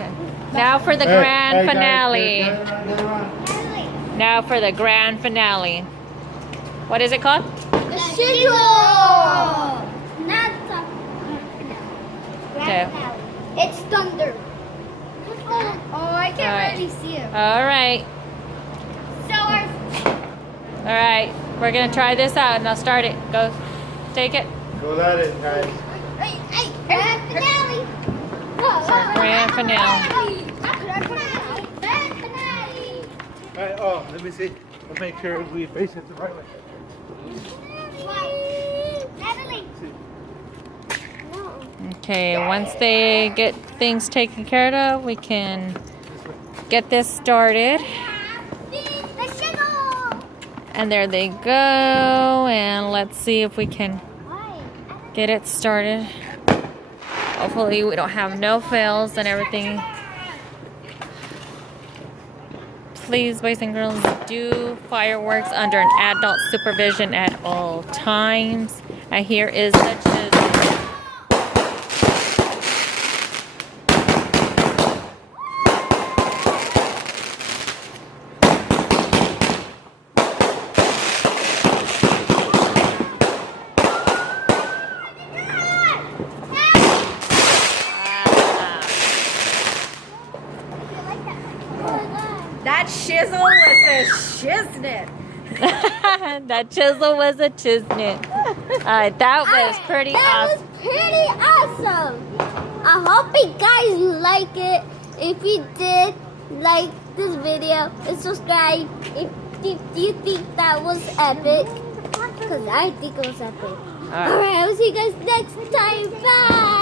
Okay. Now for the grand finale. Now for the grand finale. What is it called? The shizzler! Not the Okay. It's thunder. Oh, I can't really see it. All right. So our All right. We're going to try this out and I'll start it. Go. Take it. Go at it, guys. grand finale. Grand finale. Grand finale. Alright, oh, let me see. Let's make sure we face it the right way. Natalie. Okay, once they get things taken care of, we can get this started. The shizzle. And there they go. And let's see if we can get it started. Hopefully we don't have no fails and everything. Please, boys and girls, do fireworks under an adult supervision at all times. And here is the chisel. That shizzle was a shiznit. That chisel was a chisnit. That was pretty awesome. That was pretty awesome. I hope you guys like it. If you did, like this video and subscribe if you think that was epic. Because I think it was epic. Alright, I will see you guys next time. Bye.